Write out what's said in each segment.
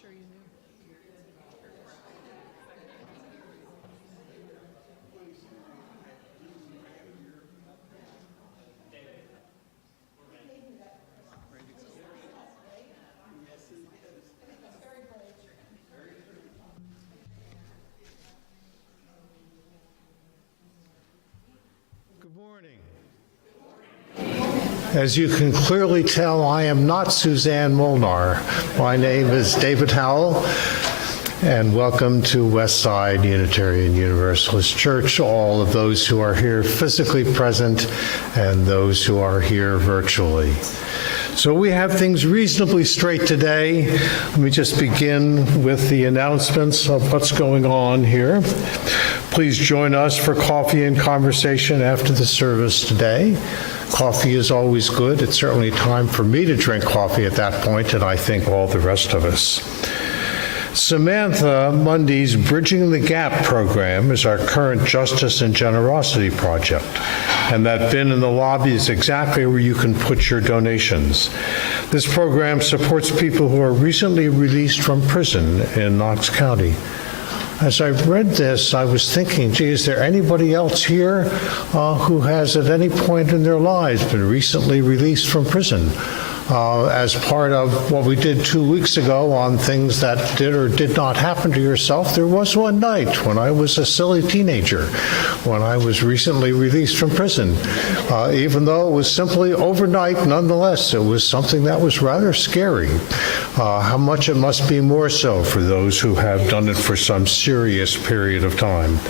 sure you knew. Good morning. As you can clearly tell, I am not Suzanne Molnar. My name is David Howell, and welcome to Westside Unitarian Universalist Church, all of those who are here physically present and those who are here virtually. So we have things reasonably straight today. Let me just begin with the announcements of what's going on here. Please join us for coffee and conversation after the service today. Coffee is always good. It's certainly time for me to drink coffee at that point, and I think all the rest of us. Samantha Mundy's Bridging the Gap program is our current Justice and Generosity project, and that bin in the lobby is exactly where you can put your donations. This program supports people who are recently released from prison in Knox County. As I read this, I was thinking, gee, is there anybody else here who has at any point in their lives been recently released from prison? As part of what we did 2 weeks ago on things that did or did not happen to yourself, there was one night when I was a silly teenager, when I was recently released from prison. Even though it was simply overnight, nonetheless, it was something that was rather scary. How much it must be more so for those who have done it for some serious period of time.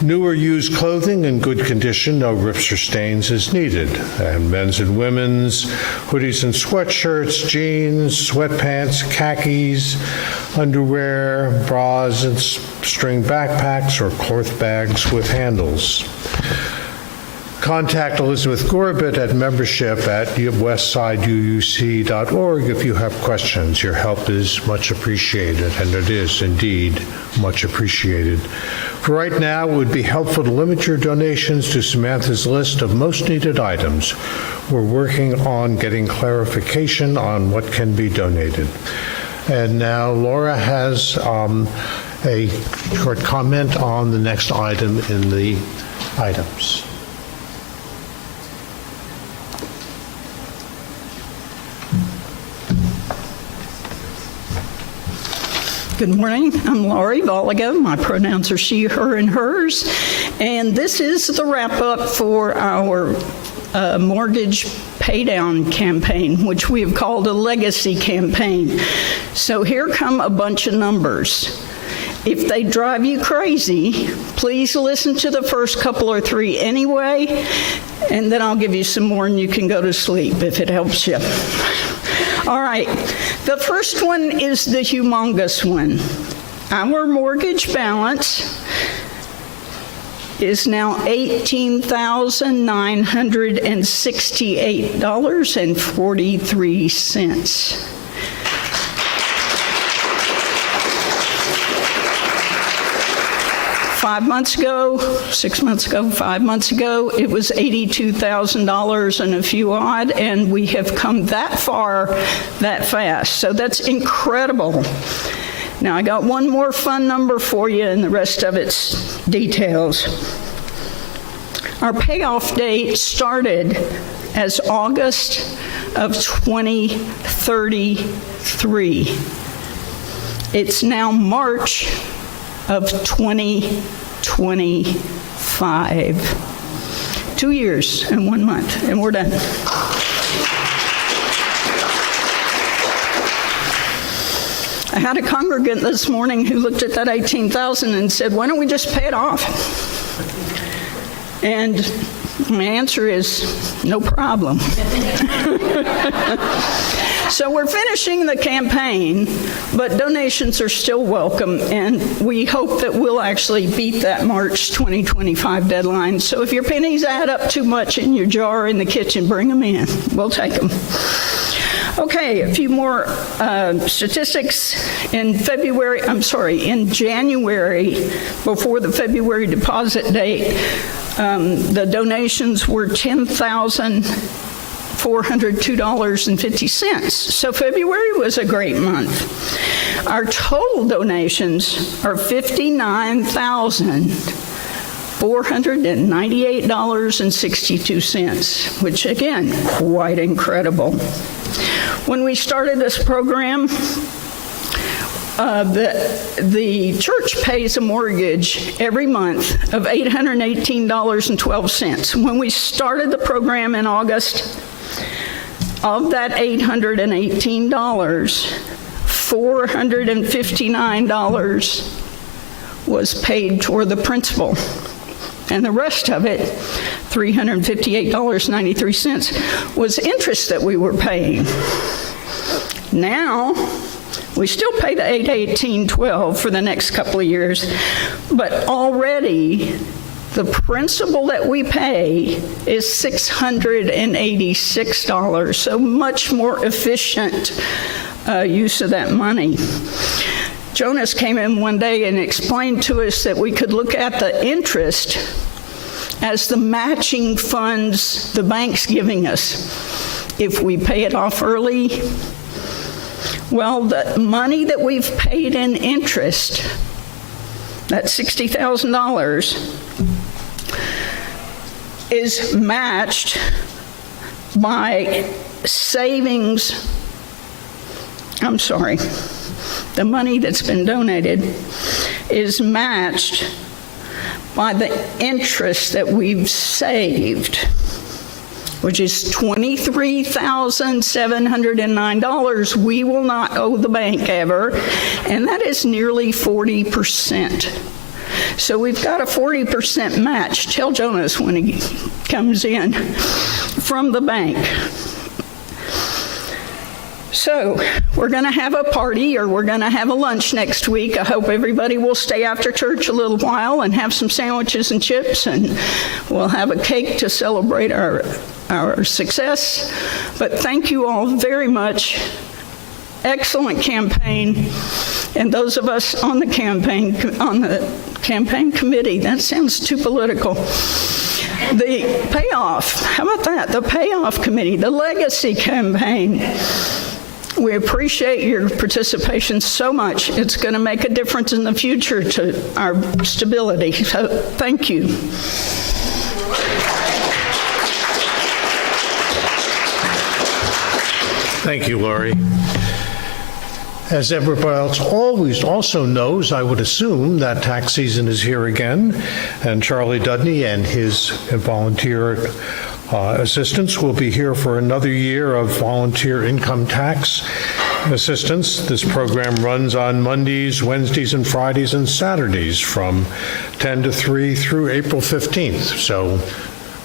New or used clothing in good condition, no rips or stains is needed. And men's and women's, hoodies and sweatshirts, jeans, sweatpants, khakis, underwear, bras and string backpacks or cloth bags with handles. Contact Elizabeth Gorbett at membership@westsideuuc.org if you have questions. Your help is much appreciated, and it is indeed much appreciated. For right now, it would be helpful to limit your donations to Samantha's list of most needed items. We're working on getting clarification on what can be donated. And now Laura has a short comment on the next item in the items. Good morning. I'm Laurie Volaga. My pronouns are she, her, and hers. And this is the wrap-up for our mortgage paydown campaign, which we have called a legacy campaign. So here come a bunch of numbers. If they drive you crazy, please listen to the first couple or three anyway, and then I'll give you some more and you can go to sleep if it helps you. All right, the first one is the humongous one. Our mortgage balance is now $18,968.43. 5 months ago, 6 months ago, 5 months ago, it was $82,000 and a few odd, and we have come that far that fast. So that's incredible. Now, I got one more fun number for you, and the rest of it's details. Our payoff date started as August of 2033. It's now March of 2025. 2 years and 1 month, and we're done. I had a congregant this morning who looked at that $18,000 and said, why don't we just pay it off? And my answer is, no problem. So we're finishing the campaign, but donations are still welcome, and we hope that we'll actually beat that March 2025 deadline. So if your pennies add up too much in your jar in the kitchen, bring them in. We'll take them. Okay, a few more statistics. In January, before the February deposit date, the donations were $10,400 $402.50. So February was a great month. Our total donations are $59,498.62, which again, quite incredible. When we started this program, the church pays a mortgage every month of $818.12. When we started the program in August, of that $818, $459 was paid toward the principal, and the rest of it, $358.93, was interest that we were paying. Now, we still pay the $818.12 for the next couple of years, but already the principal that we pay is $686, so much more efficient use of that money. Jonas came in one day and explained to us that we could look at the interest as the matching funds the bank's giving us. If we pay it off early, well, the money that we've paid in interest, that $60,000, is matched by savings. I'm sorry. The money that's been donated is matched by the interest that we've saved, which is $23,709 we will not owe the bank ever, and that is nearly 40%. So we've got a 40% match. Tell Jonas when he comes in from the bank. So we're going to have a party, or we're going to have a lunch next week. I hope everybody will stay after church a little while and have some sandwiches and chips, and we'll have a cake to celebrate our success. But thank you all very much. Excellent campaign. And those of us on the campaign committee, that sounds too political. The payoff, how about that? The payoff committee, the legacy campaign. We appreciate your participation so much. It's going to make a difference in the future to our stability. So thank you. Thank you, Lori. As everybody else always also knows, I would assume that tax season is here again, and Charlie Dudney and his volunteer assistants will be here for another year of volunteer income tax assistance. This program runs on Mondays, Wednesdays, and Fridays, and Saturdays from 10 to 3 through April 15th. So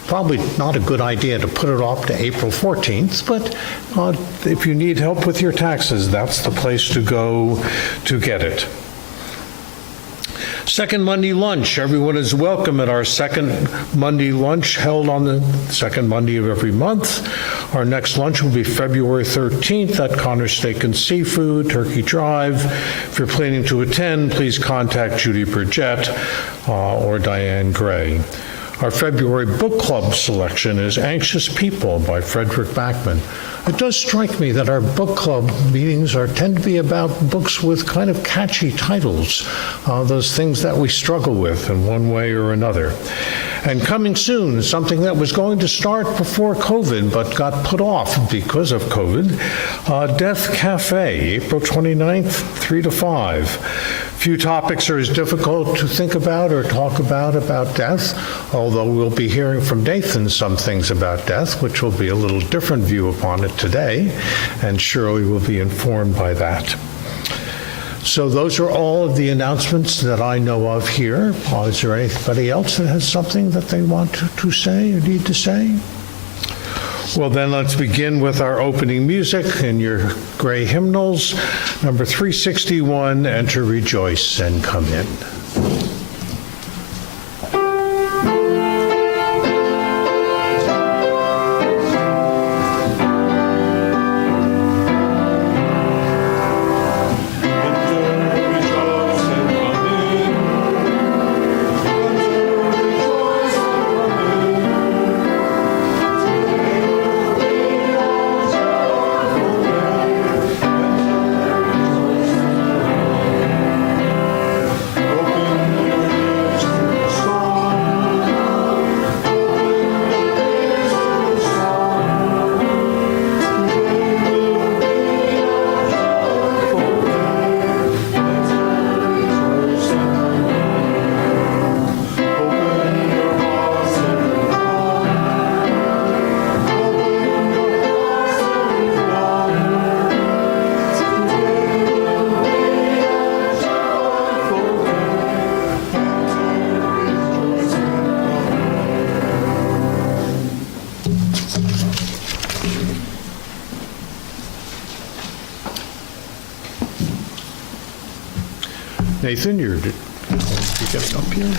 probably not a good idea to put it off to April 14th, but if you need help with your taxes, that's the place to go to get it. Second Monday lunch. Everyone is welcome at our second Monday lunch held on the second Monday of every month. Our next lunch will be February 13th at Connor Steak and Seafood, Turkey Drive. If you're planning to attend, please contact Judy Burgett or Diane Gray. Our February book club selection is Anxious People by Frederick Backman. It does strike me that our book club meetings tend to be about books with kind of catchy titles, those things that we struggle with in one way or another. And coming soon, something that was going to start before COVID but got put off because of COVID, Death Cafe, April 29th, 3 to 5. Few topics are as difficult to think about or talk about death, although we'll be hearing from Nathan some things about death, which will be a little different view upon it today, and Shirley will be informed by that. So those are all of the announcements that I know of here. Is there anybody else that has something that they want to say or need to say? Well, then let's begin with our opening music in your gray hymnals. Number 361, Enter, Rejoice, and Come In. Nathan, you get up here.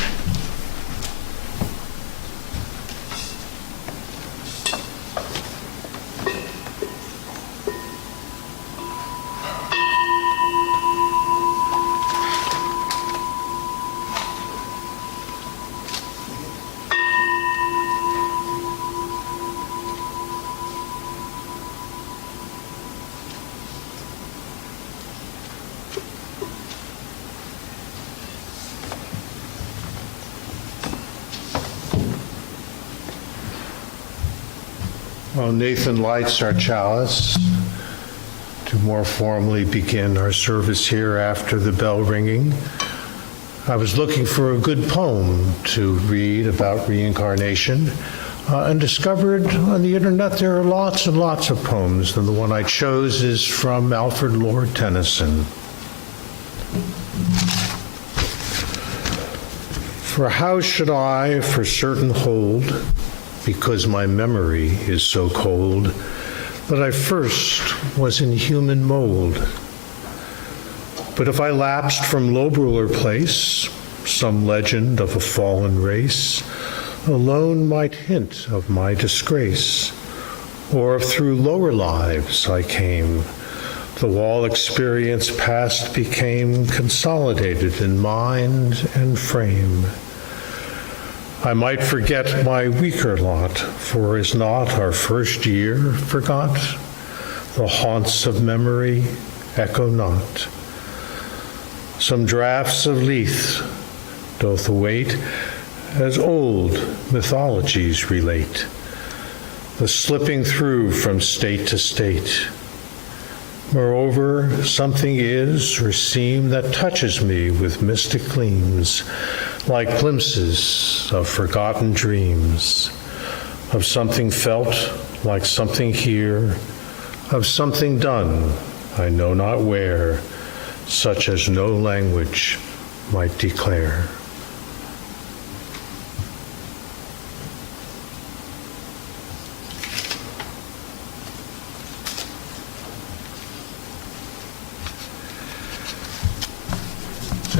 While Nathan lights our chalice to more formally begin our service here after the bell ringing, I was looking for a good poem to read about reincarnation and discovered on the internet there are lots and lots of poems, and the one I chose is from Alfred Lord Tennyson. For how should I for certain hold, because my memory is so cold, that I first was in human mold? But if I lapsed from lowbruler place, some legend of a fallen race alone might hint of my disgrace. Or if through lower lives I came, though all experience past became consolidated in mind and frame. I might forget my weaker lot, for is not our first year forgot? The haunts of memory echo not. Some draughts of Lethe doth await, as old mythologies relate, the slipping through from state to state. Moreover, something is or seem that touches me with mystic gleams, like glimpses of forgotten dreams, of something felt like something here, of something done I know not where, such as no language might declare.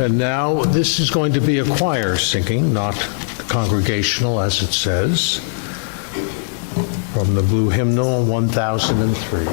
And now this is going to be a choir singing, not congregational as it says, from the Blue Hymnal 1003.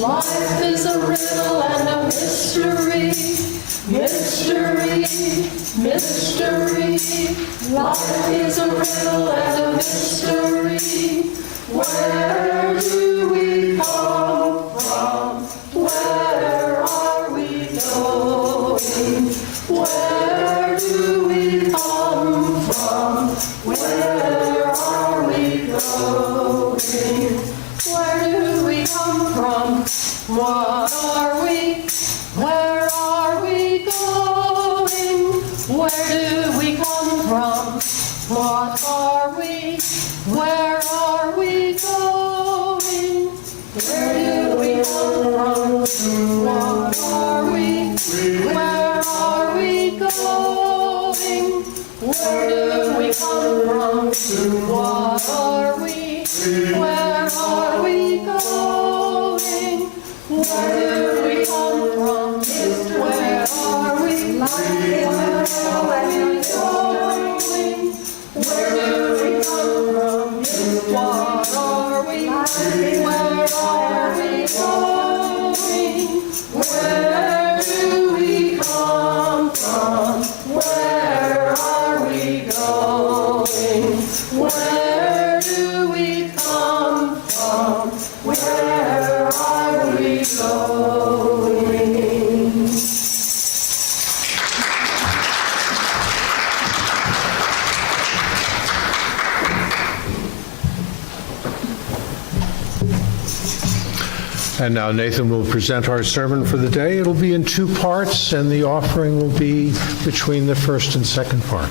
Life is a riddle and a mystery. Mystery, mystery. Life is a riddle and a mystery. Where do we come from? Where are we going? Where do we come from? Where are we going? Where do we come from? What are we? Where are we going? Where do we come from? What are we? Where are we going? Where do we come from? What are we? Where are we going? Where do we come from? What are we? Where are we going? Where do we come from? Where are we? Where are we going? Where do we come from? And now Nathan will present our sermon for the day. It'll be in two parts, and the offering will be between the first and second part.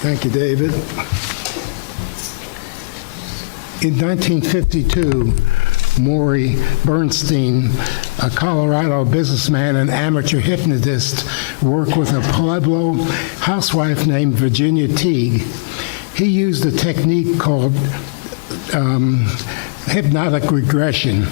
Thank you, David. In 1952, Maury Bernstein, a Colorado businessman and amateur hypnotist, worked with a Pueblo housewife named Virginia Teague. He used a technique called hypnotic regression.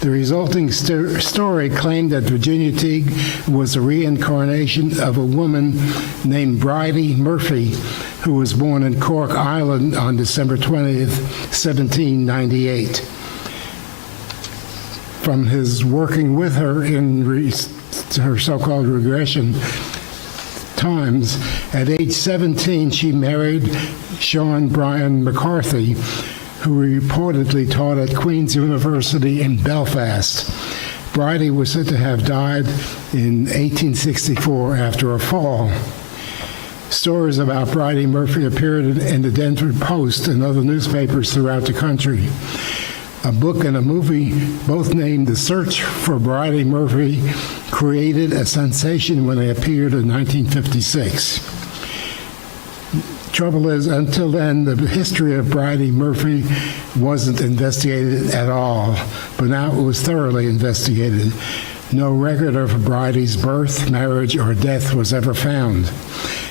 The resulting story claimed that Virginia Teague was a reincarnation of a woman named Bridie Murphy, who was born in Cork Island on December 20th, 1798. From his working with her in her so-called regression times, at age 17, she married Sean Brian McCarthy, who reportedly taught at Queen's University in Belfast. Bridie was said to have died in 1864 after a fall. Stories about Bridie Murphy appeared in the Denver Post and other newspapers throughout the country. A book and a movie, both named The Search for Bridie Murphy, created a sensation when they appeared in 1956. Trouble is, until then, the history of Bridie Murphy wasn't investigated at all, but now it was thoroughly investigated. No record of Bridie's birth, marriage, or death was ever found.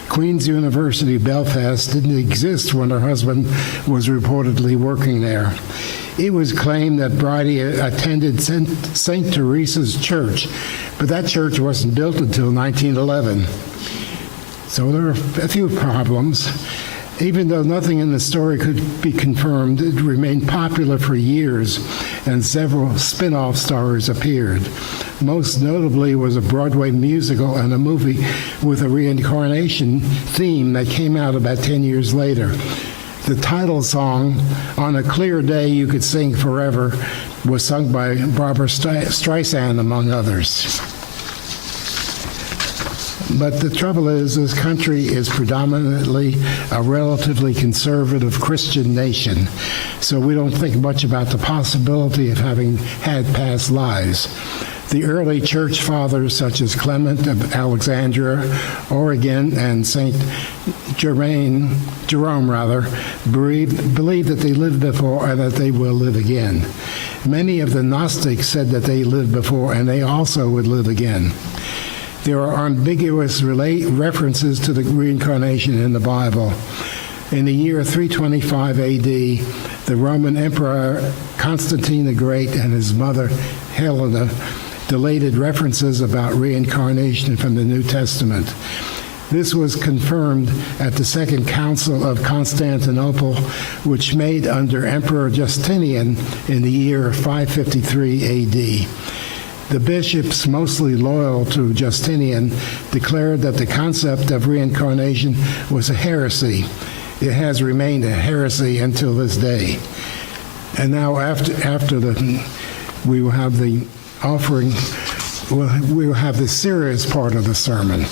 Queen's University, Belfast, didn't exist when her husband was reportedly working there. It was claimed that Bridie attended St. Teresa's Church, but that church wasn't built until 1911. So there are a few problems. Even though nothing in the story could be confirmed, it remained popular for years, and several spin-off stories appeared. Most notably was a Broadway musical and a movie with a reincarnation theme that came out about 10 years later. The title song, "On a Clear Day You Could Sing Forever," was sung by Barbra Streisand, among others. But the trouble is, this country is predominantly a relatively conservative Christian nation, so we don't think much about the possibility of having had past lives. The early church fathers, such as Clement of Alexandria, Oregon, and St. Jerome, believed that they lived before and that they will live again. Many of the Gnostics said that they lived before and they also would live again. There are ambiguous references to the reincarnation in the Bible. In the year 325 AD, the Roman Emperor Constantine the Great and his mother Helena deleted references about reincarnation from the New Testament. This was confirmed at the Second Council of Constantinople, which made under Emperor Justinian in the year 553 AD. The bishops, mostly loyal to Justinian, declared that the concept of reincarnation was a heresy. It has remained a heresy until this day. And now we will have the offering, we will have the serious part of the sermon.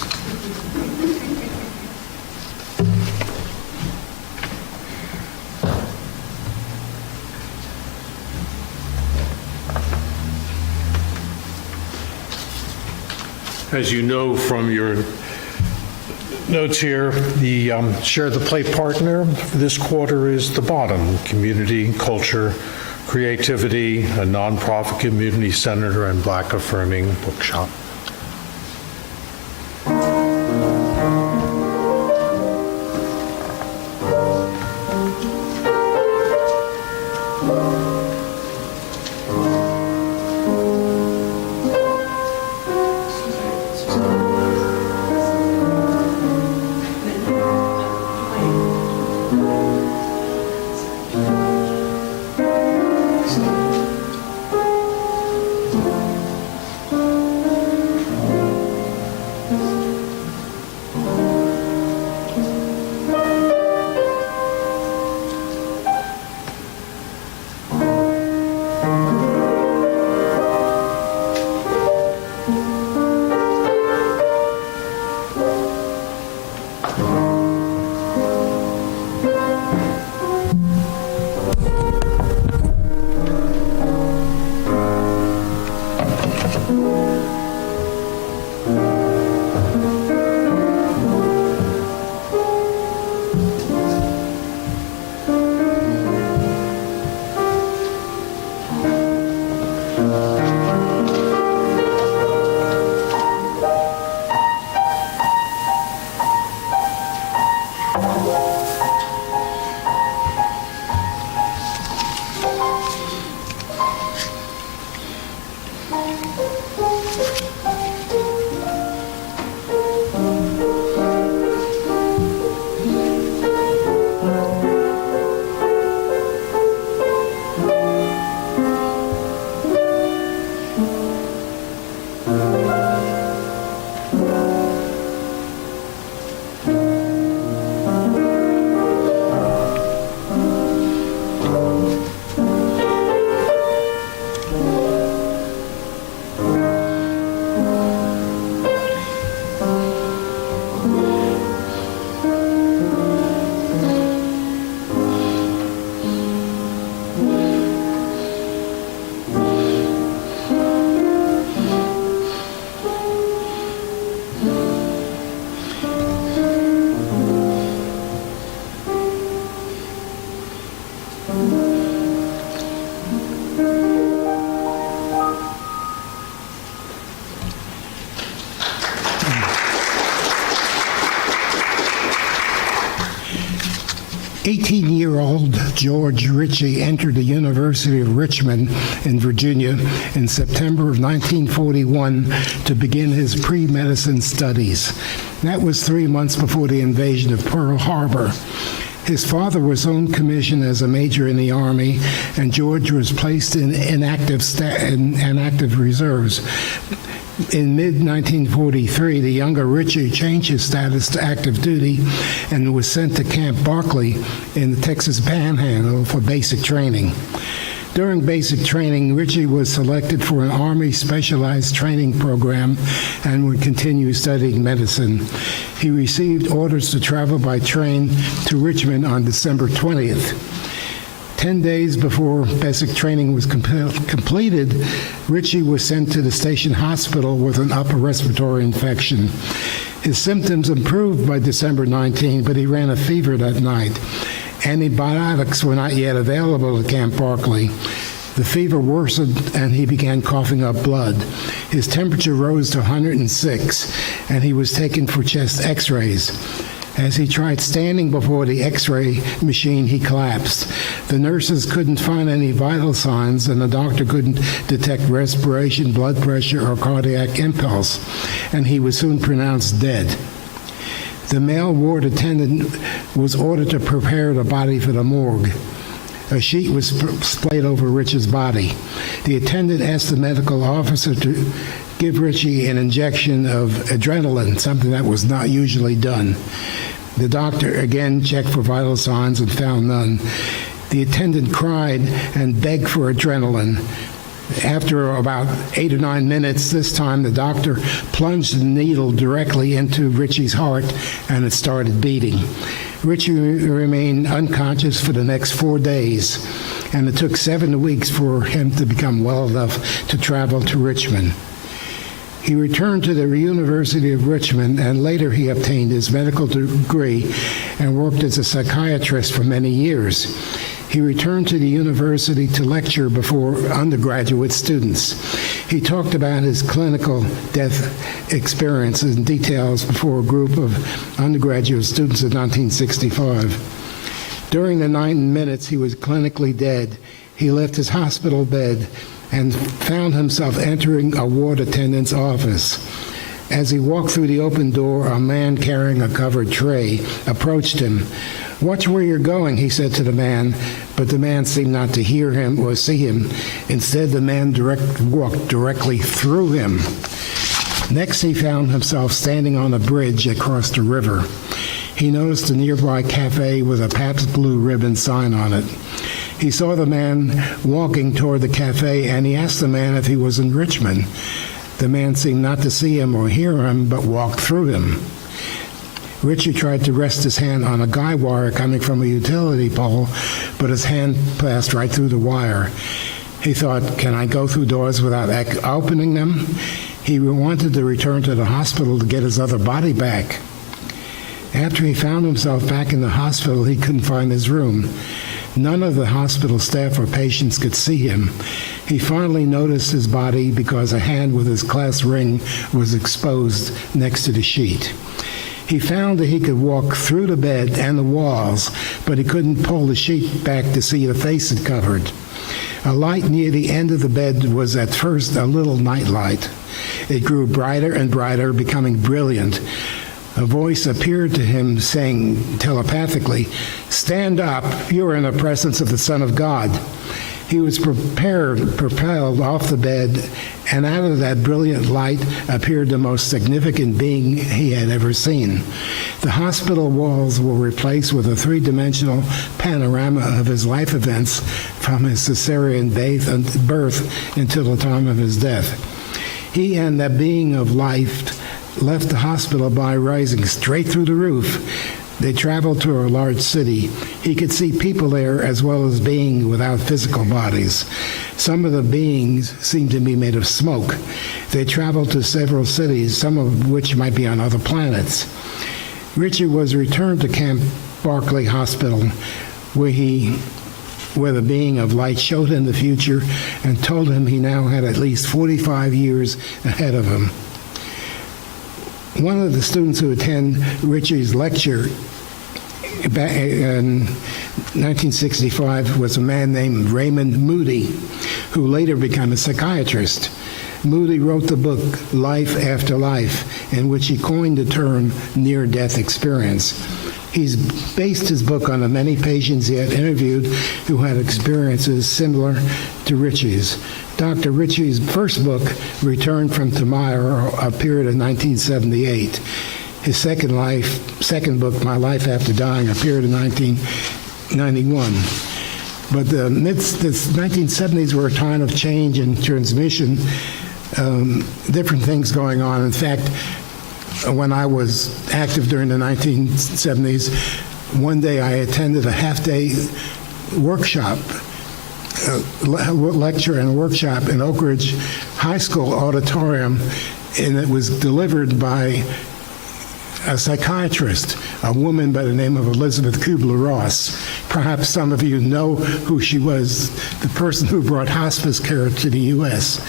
As you know from your notes here, the Share the Plate partner this quarter is The Bottom, community, culture, creativity, a nonprofit community center, and Black affirming bookshop. 18-year-old George Ritchie entered the University of Richmond in Virginia in September of 1941 to begin his pre-medicine studies. That was 3 months before the invasion of Pearl Harbor. His father was on commission as a major in the Army, and George was placed in inactive reserves. In mid-1943, the younger Ritchie changed his status to active duty and was sent to Camp Barkley in the Texas Panhandle for basic training. During basic training, Ritchie was selected for an Army specialized training program and would continue studying medicine. He received orders to travel by train to Richmond on December 20th. 10 days before basic training was completed, Ritchie was sent to the station hospital with an upper respiratory infection. His symptoms improved by December 19, but he ran a fever that night. Antibiotics were not yet available at Camp Barkley. The fever worsened and he began coughing up blood. His temperature rose to 106 and he was taken for chest x-rays. As he tried standing before the x-ray machine, he collapsed. The nurses couldn't find any vital signs, and the doctor couldn't detect respiration, blood pressure, or cardiac impulse, and he was soon pronounced dead. The male ward attendant was ordered to prepare the body for the morgue. A sheet was splayed over Rich's body. The attendant asked the medical officer to give Ritchie an injection of adrenaline, something that was not usually done. The doctor again checked for vital signs and found none. The attendant cried and begged for adrenaline. After about 8 or 9 minutes, this time the doctor plunged the needle directly into Ritchie's heart and it started beating. Ritchie remained unconscious for the next 4 days, and it took 7 weeks for him to become well enough to travel to Richmond. He returned to the University of Richmond, and later he obtained his medical degree and worked as a psychiatrist for many years. He returned to the university to lecture before undergraduate students. He talked about his clinical death experiences in details before a group of undergraduate students in 1965. During the 9 minutes he was clinically dead, he left his hospital bed and found himself entering a ward attendant's office. As he walked through the open door, a man carrying a covered tray approached him. "Watch where you're going," he said to the man, but the man seemed not to hear him or see him. Instead, the man walked directly through him. Next, he found himself standing on a bridge across the river. He noticed a nearby cafe with a Pabst Blue Ribbon sign on it. He saw the man walking toward the cafe, and he asked the man if he was in Richmond. The man seemed not to see him or hear him, but walked through him. Ritchie tried to rest his hand on a guy wire coming from a utility pole, but his hand passed right through the wire. He thought, "Can I go through doors without opening them?" He wanted to return to the hospital to get his other body back. After he found himself back in the hospital, he couldn't find his room. None of the hospital staff or patients could see him. He finally noticed his body because a hand with his class ring was exposed next to the sheet. He found that he could walk through the bed and the walls, but he couldn't pull the sheet back to see the face it covered. A light near the end of the bed was at first a little night light. It grew brighter and brighter, becoming brilliant. A voice appeared to him saying telepathically, "Stand up, you are in the presence of the Son of God." He was propelled off the bed, and out of that brilliant light appeared the most significant being he had ever seen. The hospital walls were replaced with a three-dimensional panorama of his life events from his cesarean birth until the time of his death. He and that being of life left the hospital by rising straight through the roof. They traveled to a large city. He could see people there as well as beings without physical bodies. Some of the beings seemed to be made of smoke. They traveled to several cities, some of which might be on other planets. Ritchie was returned to Camp Barkley Hospital, where the being of light showed him the future and told him he now had at least 45 years ahead of him. One of the students who attend Ritchie's lecture back in 1965 was a man named Raymond Moody, who later became a psychiatrist. Moody wrote the book Life After Life, in which he coined the term near-death experience. He's based his book on the many patients he had interviewed who had experiences similar to Ritchie's. Dr. Ritchie's first book, Return from Tomorrow, appeared in 1978. His second book, My Life After Dying, appeared in 1991. But the 1970s were a time of change and transmission, different things going on. In fact, when I was active during the 1970s, one day I attended a half-day workshop, lecture and workshop in Oak Ridge High School auditorium, and it was delivered by a psychiatrist, a woman by the name of Elizabeth Kubler-Ross. Perhaps some of you know who she was, the person who brought hospice care to the U.S.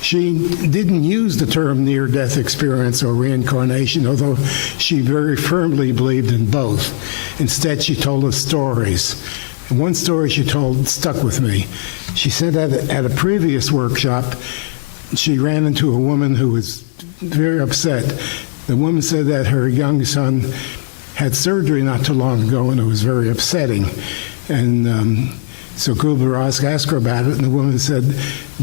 She didn't use the term near-death experience or reincarnation, although she very firmly believed in both. Instead, she told us stories. And one story she told stuck with me. She said that at a previous workshop, she ran into a woman who was very upset. The woman said that her young son had surgery not too long ago, and it was very upsetting. And so Kubler-Ross asked her about it, and the woman said,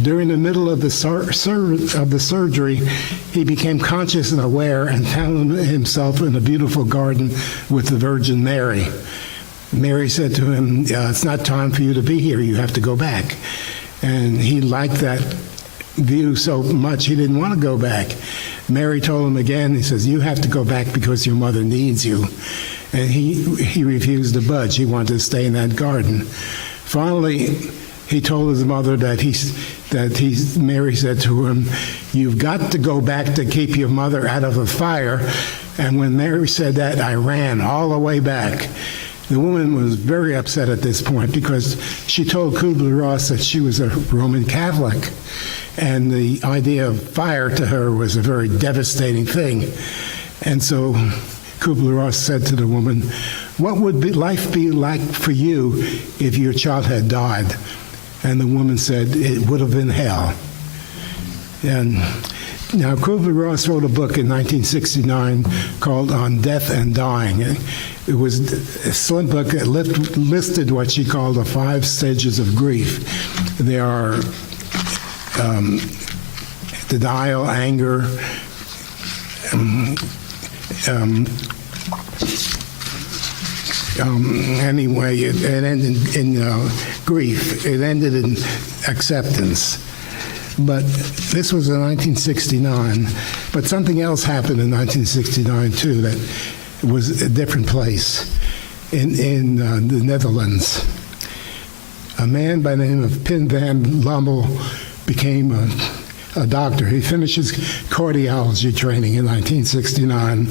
during the middle of the surgery, he became conscious and aware and found himself in a beautiful garden with the Virgin Mary. Mary said to him, it's not time for you to be here, you have to go back. And he liked that view so much he didn't want to go back. Mary told him again, he says, you have to go back because your mother needs you. And he refused to budge. He wanted to stay in that garden. Finally, he told his mother that Mary said to him, you've got to go back to keep your mother out of the fire. And when Mary said that, I ran all the way back. The woman was very upset at this point because she told Kubler-Ross that she was a Roman Catholic, and the idea of fire to her was a very devastating thing. And so Kubler-Ross said to the woman, what would life be like for you if your child had died? And the woman said, it would have been hell. And now Kubler-Ross wrote a book in 1969 called On Death and Dying. It was a slim book that listed what she called the 5 stages of grief. There are denial, anger, anyway, it ended in grief. It ended in acceptance. But this was in 1969. But something else happened in 1969, too, that was a different place in the Netherlands. A man by the name of Pim van Lommel became a doctor. He finished his cardiology training in 1969.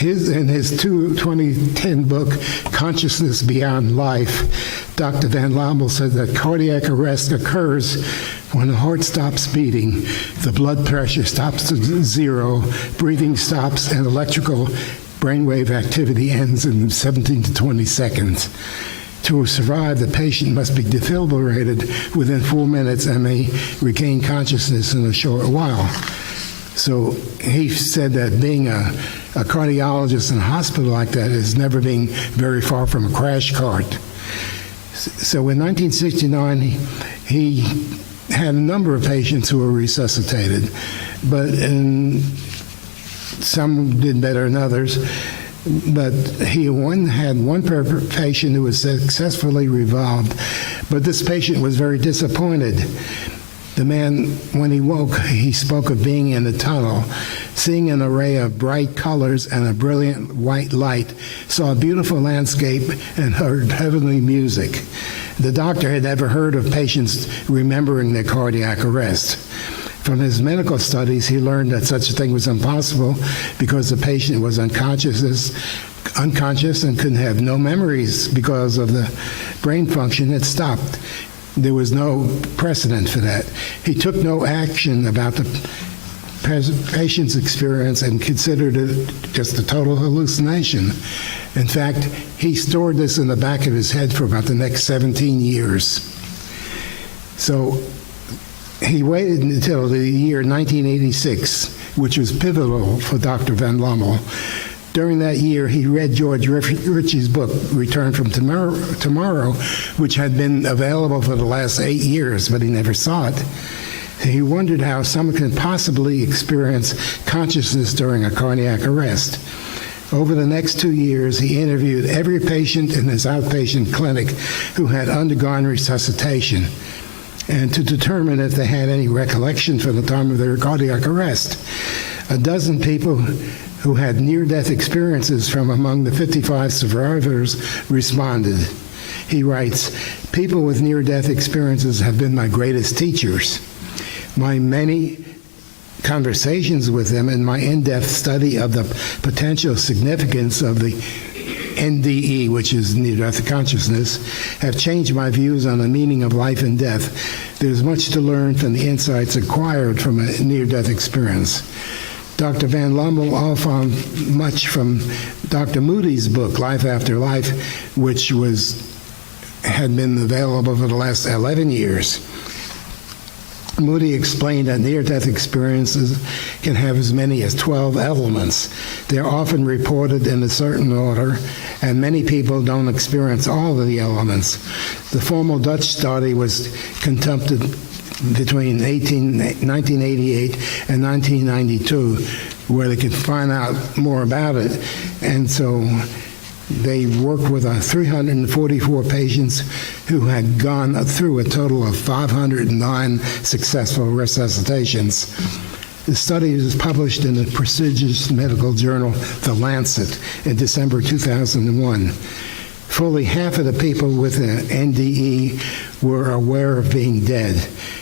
In his 2010 book, Consciousness Beyond Life, Dr. Van Lommel said that cardiac arrest occurs when the heart stops beating, the blood pressure stops to zero, breathing stops, and electrical brainwave activity ends in 17 to 20 seconds. To survive, the patient must be defibrillated within 4 minutes and may regain consciousness in a short while. So he said that being a cardiologist in a hospital like that is never being very far from a crash cart. So in 1969, he had a number of patients who were resuscitated, but some did better than others. But he had one patient who was successfully revived, but this patient was very disappointed. The man, when he woke, he spoke of being in a tunnel, seeing an array of bright colors and a brilliant white light, saw a beautiful landscape, and heard heavenly music. The doctor had never heard of patients remembering their cardiac arrest. From his medical studies, he learned that such a thing was impossible because the patient was unconscious and couldn't have no memories because of the brain function had stopped. There was no precedent for that. He took no action about the patient's experience and considered it just a total hallucination. In fact, he stored this in the back of his head for about the next 17 years. So he waited until the year 1986, which was pivotal for Dr. Van Lommel. During that year, he read George Ritchie's book, Return from Tomorrow, which had been available for the last 8 years, but he never saw it. He wondered how someone could possibly experience consciousness during a cardiac arrest. Over the next 2 years, he interviewed every patient in his outpatient clinic who had undergone resuscitation, and to determine if they had any recollection from the time of their cardiac arrest. A dozen people who had near-death experiences from among the 55 survivors responded. He writes, "People with near-death experiences have been my greatest teachers. My many conversations with them and my in-depth study of the potential significance of the NDE, which is near-death consciousness, have changed my views on the meaning of life and death. There's much to learn from the insights acquired from a near-death experience." Dr. Van Lommel all found much from Dr. Moody's book, Life After Life, which had been available for the last 11 years. Moody explained that near-death experiences can have as many as 12 elements. They're often reported in a certain order, and many people don't experience all of the elements. The formal Dutch study was conducted between 1988 and 1992, where they could find out more about it. And so they worked with 344 patients who had gone through a total of 509 successful resuscitations. The study was published in the prestigious medical journal, The Lancet, in December 2001. Fully half of the people with an NDE were aware of being dead.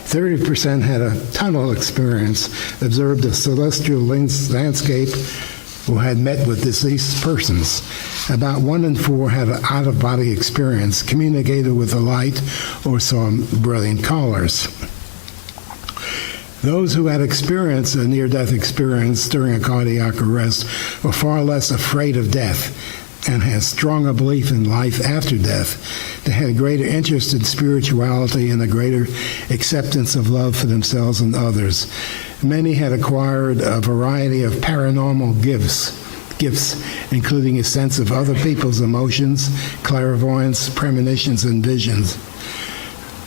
30% had a tunnel experience, observed a celestial landscape, who had met with deceased persons. About 1 in 4 had an out-of-body experience, communicated with the light, or saw brilliant colors. Those who had experienced a near-death experience during a cardiac arrest were far less afraid of death and had stronger belief in life after death. They had a greater interest in spirituality and a greater acceptance of love for themselves and others. Many had acquired a variety of paranormal gifts, including a sense of other people's emotions, clairvoyance, premonitions, and visions.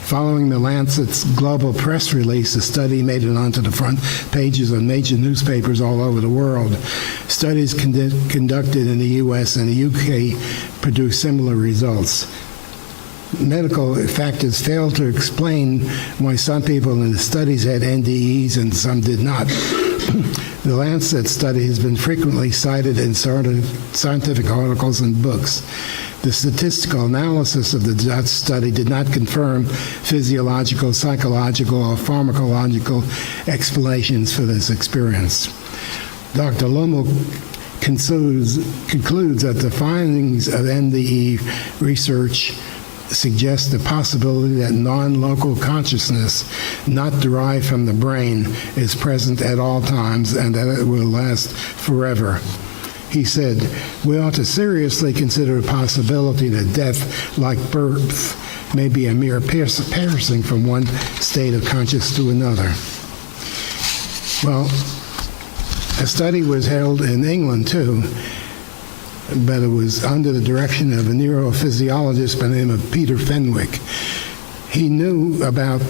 Following the Lancet's global press release, the study made it onto the front pages of major newspapers all over the world. Studies conducted in the U.S. and the U.K. produced similar results. Medical factors failed to explain why some people in the studies had NDEs and some did not. The Lancet study has been frequently cited in scientific articles and books. The statistical analysis of the Dutch study did not confirm physiological, psychological, or pharmacological explanations for this experience. Dr. Lommel concludes that the findings of NDE research suggest the possibility that non-local consciousness, not derived from the brain, is present at all times and that it will last forever. He said, "We ought to seriously consider the possibility that death, like birth, may be a mere passing from one state of consciousness to another." Well, a study was held in England, too, but it was under the direction of a neurophysiologist by the name of Peter Fenwick. He knew about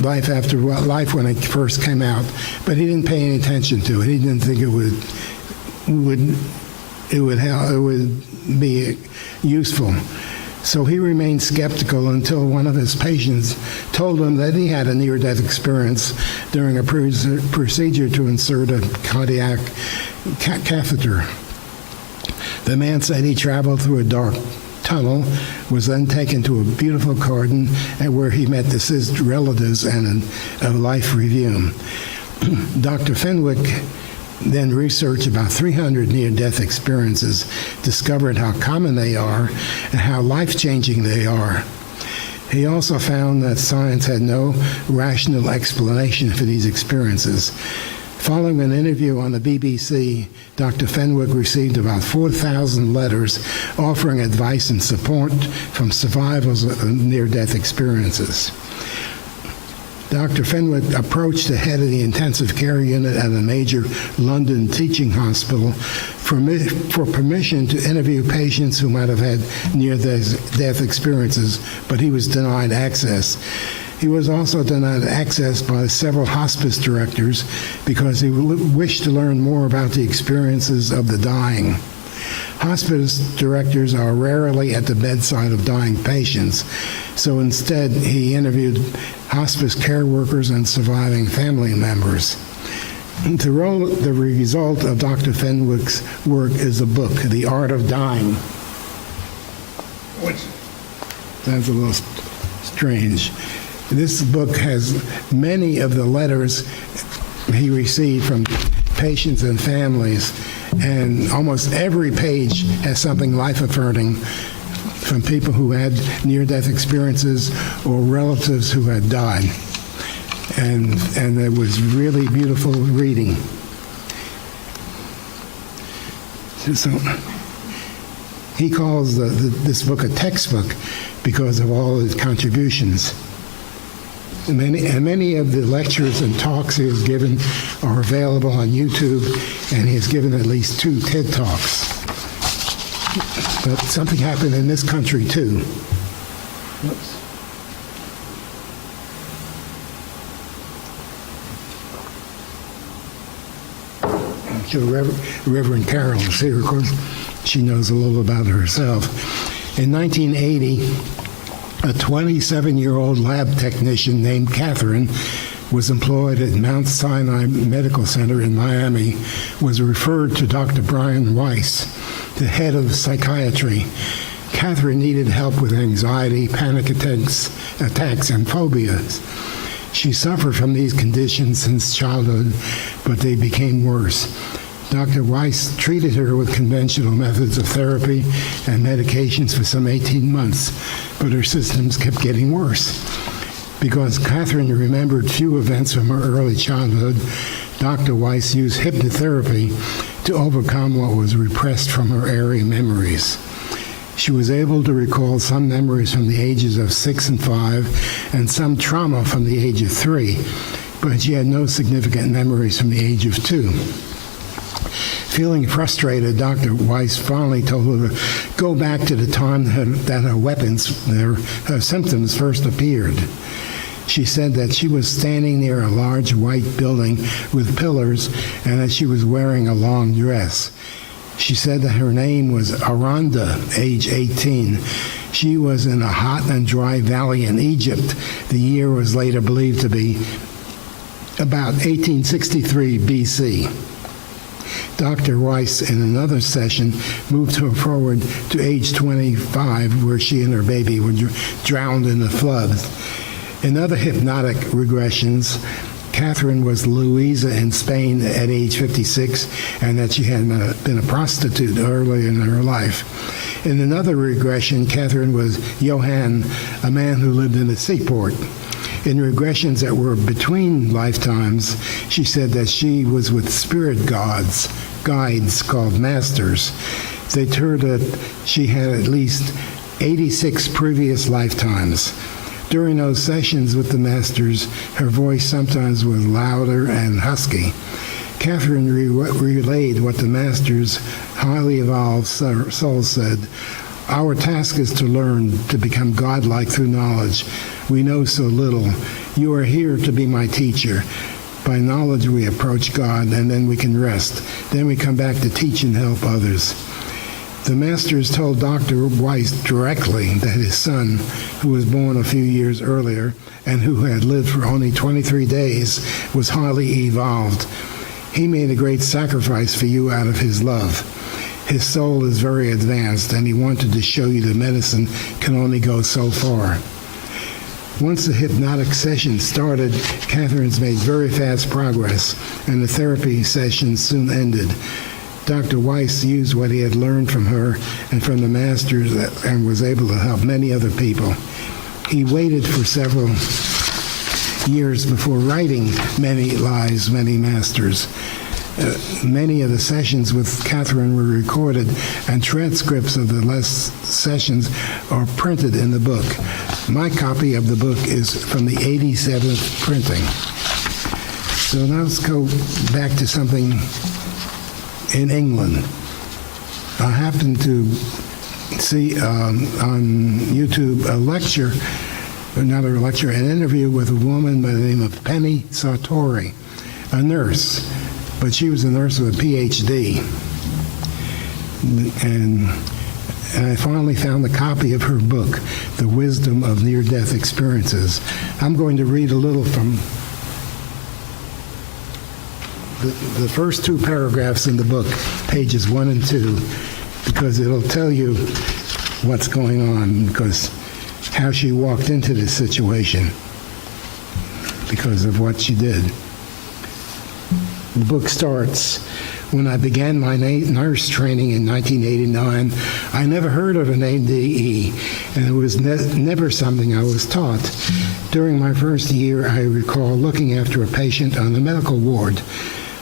Life After Life when it first came out, but he didn't pay any attention to it. He didn't think it would be useful. So he remained skeptical until one of his patients told him that he had a near-death experience during a procedure to insert a cardiac catheter. The man said he traveled through a dark tunnel, was then taken to a beautiful garden where he met deceased relatives and a life review. Dr. Fenwick then researched about 300 near-death experiences, discovered how common they are and how life-changing they are. He also found that science had no rational explanation for these experiences. Following an interview on the BBC, Dr. Fenwick received about 4,000 letters offering advice and support from survivors of near-death experiences. Dr. Fenwick approached the head of the intensive care unit at a major London teaching hospital for permission to interview patients who might have had near-death experiences, but he was denied access. He was also denied access by several hospice directors because he wished to learn more about the experiences of the dying. Hospice directors are rarely at the bedside of dying patients, so instead he interviewed hospice care workers and surviving family members. The result of Dr. Fenwick's work is a book, The Art of Dying, which sounds a little strange. This book has many of the letters he received from patients and families, and almost every page has something life-affirming from people who had near-death experiences or relatives who had died. And it was really beautiful reading. So he calls this book a textbook because of all his contributions. And many of the lectures and talks he has given are available on YouTube, and he has given at least 2 TED Talks. But something happened in this country, too. Oops. So Reverend Carol is here. Of course, she knows a little about herself. In 1980, a 27-year-old lab technician named Catherine was employed at Mount Sinai Medical Center in Miami, was referred to Dr. Brian Weiss, the head of psychiatry. Catherine needed help with anxiety, panic attacks, and phobias. She suffered from these conditions since childhood, but they became worse. Dr. Weiss treated her with conventional methods of therapy and medications for some 18 months, but her symptoms kept getting worse. Because Catherine remembered few events from her early childhood, Dr. Weiss used hypnotherapy to overcome what was repressed from her early memories. She was able to recall some memories from the ages of 6 and 5 and some trauma from the age of 3, but she had no significant memories from the age of 2. Feeling frustrated, Dr. Weiss finally told her to go back to the time that her symptoms first appeared. She said that she was standing near a large white building with pillars and that she was wearing a long dress. She said that her name was Aranda, age 18. She was in a hot and dry valley in Egypt. The year was later believed to be about 1863 BC. Dr. Weiss, in another session, moved her forward to age 25, where she and her baby were drowned in the flood. In other hypnotic regressions, Catherine was Louisa in Spain at age 56, and that she had been a prostitute early in her life. In another regression, Catherine was Johann, a man who lived in a seaport. In regressions that were between lifetimes, she said that she was with spirit guides called masters. They told her that she had at least 86 previous lifetimes. During those sessions with the masters, her voice sometimes was louder and husky. Catherine relayed what the masters' highly evolved souls said. Our task is to learn to become godlike through knowledge. We know so little. You are here to be my teacher. By knowledge we approach God, and then we can rest. Then we come back to teach and help others. The masters told Dr. Weiss directly that his son, who was born a few years earlier and who had lived for only 23 days, was highly evolved. He made a great sacrifice for you out of his love. His soul is very advanced, and he wanted to show you that medicine can only go so far. Once the hypnotic session started, Catherine's made very fast progress, and the therapy session soon ended. Dr. Weiss used what he had learned from her and from the masters and was able to help many other people. He waited for several years before writing Many Lives, Many Masters. Many of the sessions with Catherine were recorded, and transcripts of the last sessions are printed in the book. My copy of the book is from the 87th printing. So now let's go back to something in England. I happened to see on YouTube a lecture, not a lecture, an interview with a woman by the name of Penny Sartori, a nurse, but she was a nurse with a PhD. And I finally found a copy of her book, The Wisdom of Near-Death Experiences. I'm going to read a little from the first two paragraphs in the book, pages 1 and 2, because it'll tell you what's going on, because how she walked into this situation because of what she did. The book starts, when I began my nurse training in 1989, I never heard of an NDE, and it was never something I was taught. During my first year, I recall looking after a patient on the medical ward.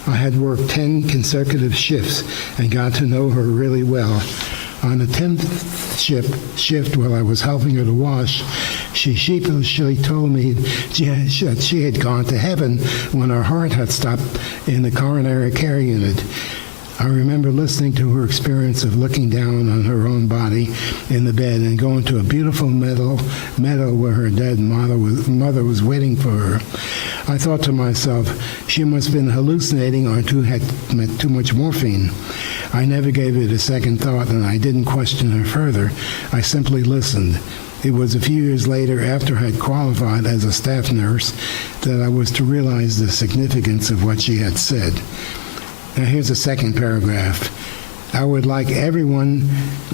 I had worked 10 consecutive shifts and got to know her really well. On the 10th shift, while I was helping her to wash, she sheepishly told me that she had gone to heaven when her heart had stopped in the coronary care unit. I remember listening to her experience of looking down on her own body in the bed and going to a beautiful meadow where her dead mother was waiting for her. I thought to myself, she must have been hallucinating or had too much morphine. I never gave it a second thought, and I didn't question her further. I simply listened. It was a few years later, after I had qualified as a staff nurse, that I was to realize the significance of what she had said. Now here's the second paragraph. I would like everyone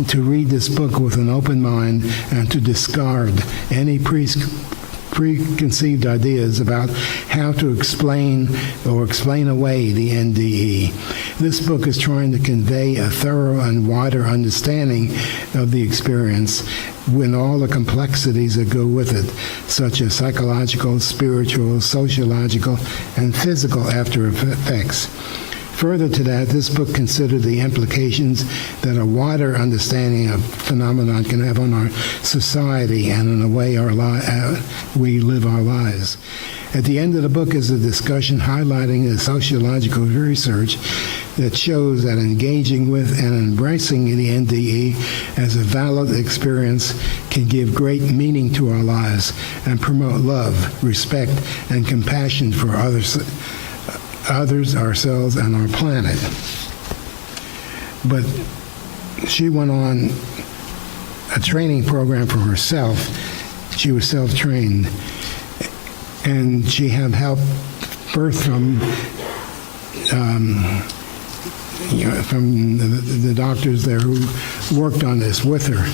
to read this book with an open mind and to discard any preconceived ideas about how to explain away the NDE. This book is trying to convey a thorough and wider understanding of the experience with all the complexities that go with it, such as psychological, spiritual, sociological, and physical after effects. Further to that, this book considered the implications that a wider understanding of phenomenon can have on our society and in the way we live our lives. At the end of the book is a discussion highlighting the sociological research that shows that engaging with and embracing the NDE as a valid experience can give great meaning to our lives and promote love, respect, and compassion for others, ourselves, and our planet. But she went on a training program for herself. She was self-trained, and she had help birth from the doctors there who worked on this with her.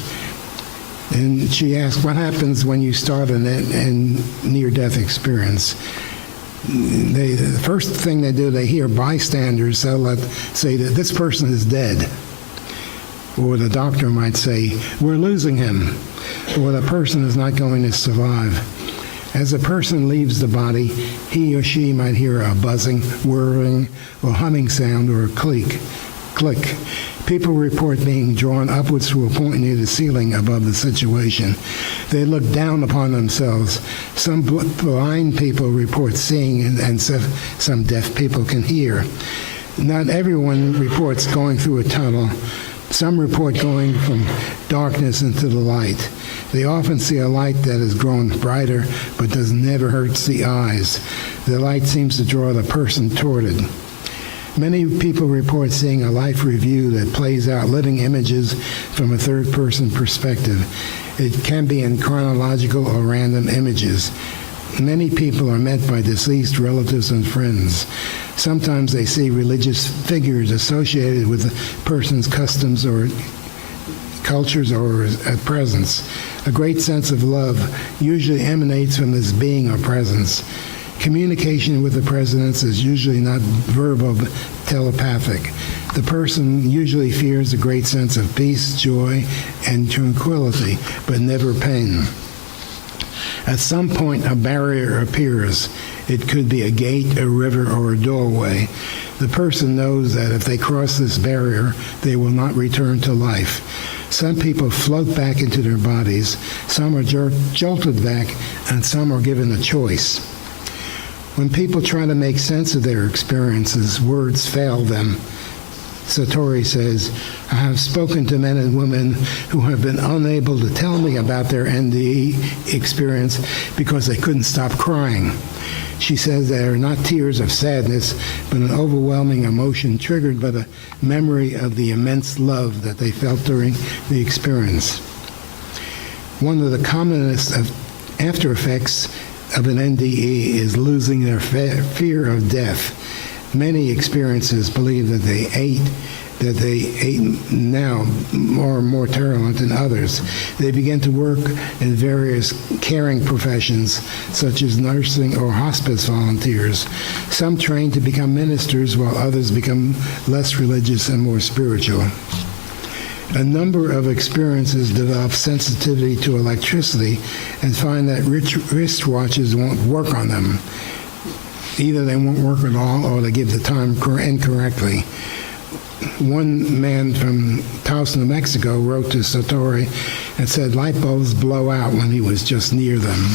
And she asked, what happens when you start a near-death experience? The first thing they do, they hear bystanders say that this person is dead. Or the doctor might say, we're losing him. Or the person is not going to survive. As a person leaves the body, he or she might hear a buzzing, whirring, or humming sound, or a click. People report being drawn upwards to a point near the ceiling above the situation. They look down upon themselves. Some blind people report seeing, and some deaf people can hear. Not everyone reports going through a tunnel. Some report going from darkness into the light. They often see a light that has grown brighter, but never hurts the eyes. The light seems to draw the person toward it. Many people report seeing a life review that plays out living images from a third-person perspective. It can be in chronological or random images. Many people are met by deceased relatives and friends. Sometimes they see religious figures associated with the person's customs or cultures or presence. A great sense of love usually emanates from this being or presence. Communication with the presence is usually not verbal but telepathic. The person usually feels a great sense of peace, joy, and tranquility, but never pain. At some point, a barrier appears. It could be a gate, a river, or a doorway. The person knows that if they cross this barrier, they will not return to life. Some people float back into their bodies, some are jolted back, and some are given a choice. When people try to make sense of their experiences, words fail them. Satori says, I have spoken to men and women who have been unable to tell me about their NDE experience because they couldn't stop crying. She says they are not tears of sadness, but an overwhelming emotion triggered by the memory of the immense love that they felt during the experience. One of the commonest after effects of an NDE is losing their fear of death. Many experiences believe that they ate now more terrorant than others. They begin to work in various caring professions, such as nursing or hospice volunteers. Some train to become ministers, while others become less religious and more spiritual. A number of experiences develop sensitivity to electricity and find that wristwatches won't work on them. Either they won't work at all or they give the time incorrectly. One man from Taos, New Mexico wrote to Satori and said light bulbs blow out when he was just near them.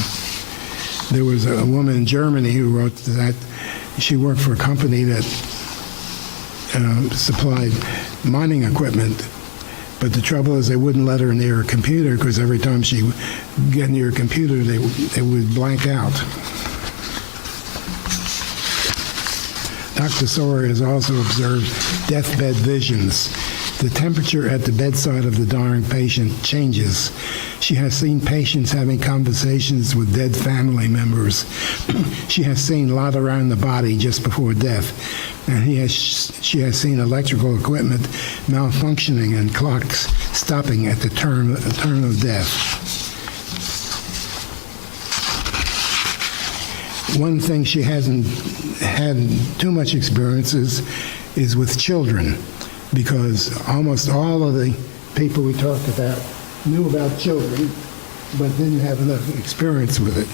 There was a woman in Germany who wrote that she worked for a company that supplied mining equipment, but the trouble is they wouldn't let her near a computer because every time she would get near a computer, they would blank out. Dr. Sawyer has also observed deathbed visions. The temperature at the bedside of the dying patient changes. She has seen patients having conversations with dead family members. She has seen light around the body just before death. And she has seen electrical equipment malfunctioning and clocks stopping at the turn of death. One thing she hasn't had too much experience is with children, because almost all of the people we talked about knew about children, but didn't have enough experience with it.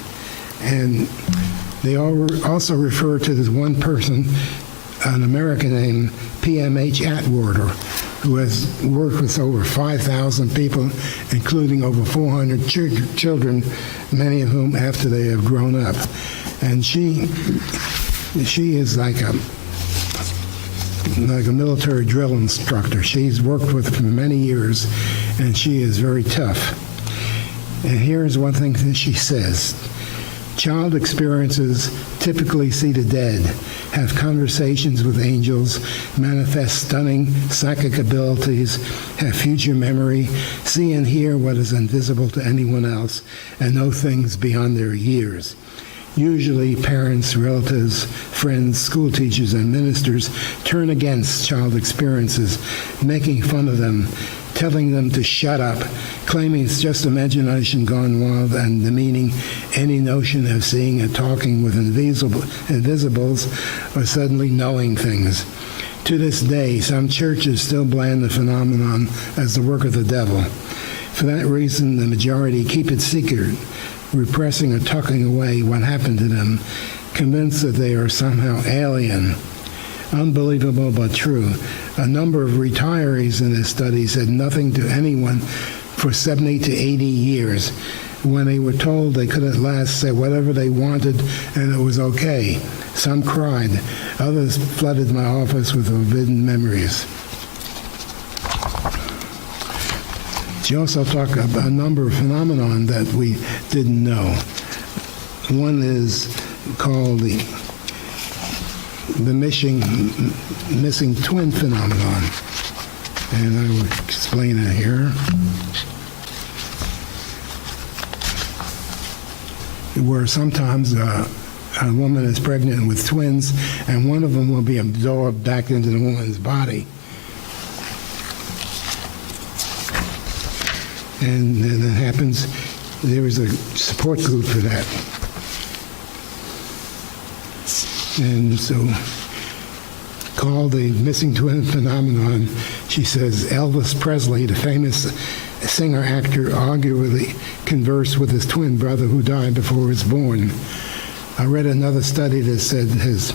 And they also refer to this one person, an American named PMH Atwater, who has worked with over 5,000 people, including over 400 children, many of whom after they have grown up. And she is like a military drill instructor. She's worked with for many years, and she is very tough. And here's one thing that she says. Child experiences typically see the dead, have conversations with angels, manifest stunning psychic abilities, have future memory, see and hear what is invisible to anyone else, and know things beyond their years. Usually, parents, relatives, friends, school teachers, and ministers turn against child experiences, making fun of them, telling them to shut up, claiming it's just imagination gone wild, and demeaning any notion of seeing and talking with invisibles or suddenly knowing things. To this day, some churches still blame the phenomenon as the work of the devil. For that reason, the majority keep it secret, repressing or tucking away what happened to them, convinced that they are somehow alien. Unbelievable but true. A number of retirees in this study said nothing to anyone for 70 to 80 years. When they were told they could at last say whatever they wanted and it was okay. Some cried. Others flooded my office with forbidden memories. She also talked about a number of phenomena that we didn't know. One is called the missing twin phenomenon, and I will explain it here. Where sometimes a woman is pregnant with twins, and one of them will be absorbed back into the woman's body. And then it happens, there is a support group for that. And so, called the missing twin phenomenon, she says Elvis Presley, the famous singer-actor arguably conversed with his twin brother who died before he was born. I read another study that said his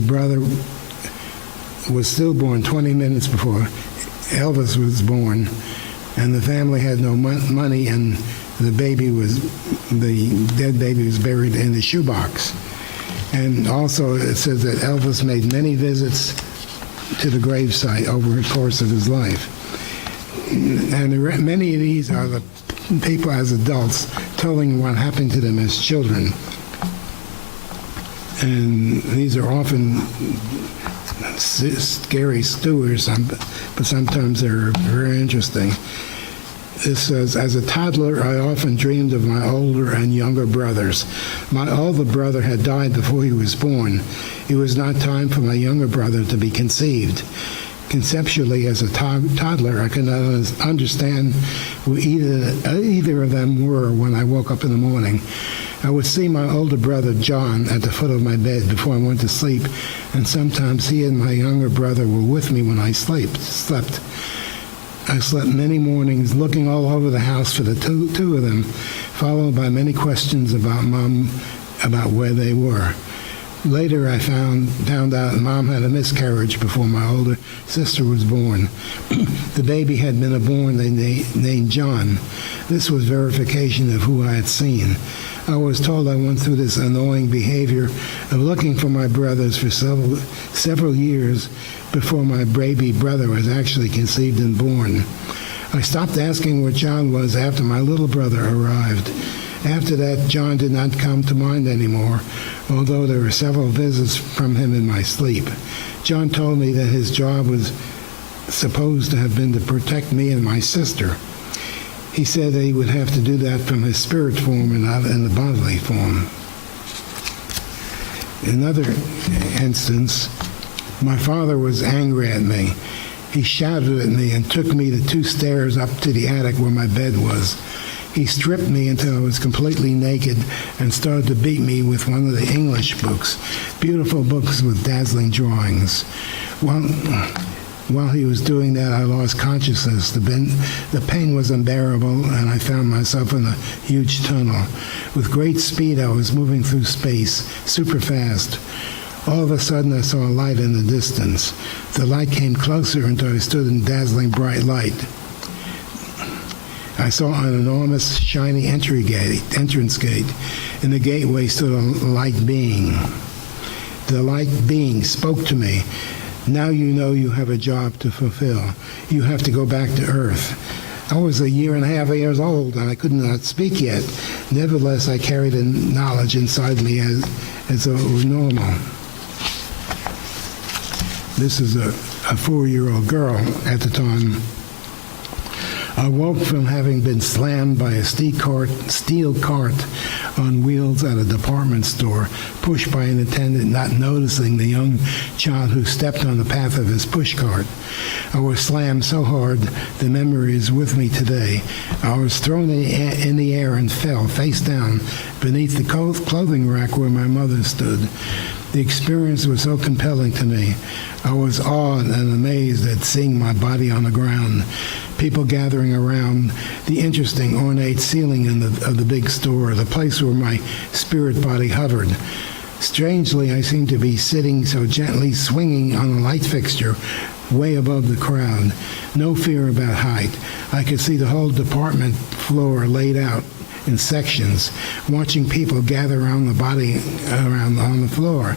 brother was stillborn 20 minutes before Elvis was born, and the family had no money, and the dead baby was buried in the shoebox. And also it says that Elvis made many visits to the gravesite over the course of his life. And many of these are the people as adults telling what happened to them as children. And these are often scary stories, but sometimes they're very interesting. This says, as a toddler, I often dreamed of my older and younger brothers. My older brother had died before he was born. It was not time for my younger brother to be conceived. Conceptually, as a toddler, I could not understand who either of them were when I woke up in the morning. I would see my older brother, John, at the foot of my bed before I went to sleep, and sometimes he and my younger brother were with me when I slept. I slept many mornings looking all over the house for the two of them, followed by many questions about Mom, about where they were. Later, I found out Mom had a miscarriage before my older sister was born. The baby had been born named John. This was verification of who I had seen. I was told I went through this annoying behavior of looking for my brothers for several years before my baby brother was actually conceived and born. I stopped asking where John was after my little brother arrived. After that, John did not come to mind anymore, although there were several visits from him in my sleep. John told me that his job was supposed to have been to protect me and my sister. He said that he would have to do that from his spirit form and not in the bodily form. In another instance, my father was angry at me. He shouted at me and took me the 2 stairs up to the attic where my bed was. He stripped me until I was completely naked and started to beat me with one of the English books, beautiful books with dazzling drawings. While he was doing that, I lost consciousness. The pain was unbearable, and I found myself in a huge tunnel. With great speed, I was moving through space, super fast. All of a sudden, I saw a light in the distance. The light came closer until I stood in dazzling bright light. I saw an enormous, shiny entrance gate. In the gateway stood a light being. The light being spoke to me. Now you know you have a job to fulfill. You have to go back to Earth. I was 1.5 years old, and I could not speak yet. Nevertheless, I carried a knowledge inside me as though it was normal. This is a 4-year-old girl at the time. I woke from having been slammed by a steel cart on wheels at a department store, pushed by an attendant not noticing the young child who stepped on the path of his pushcart. I was slammed so hard, the memory is with me today. I was thrown in the air and fell face down beneath the clothing rack where my mother stood. The experience was so compelling to me. I was awed and amazed at seeing my body on the ground, people gathering around the interesting ornate ceiling of the big store, the place where my spirit body hovered. Strangely, I seemed to be sitting so gently swinging on a light fixture way above the crowd. No fear about height. I could see the whole department floor laid out in sections, watching people gather around the body on the floor.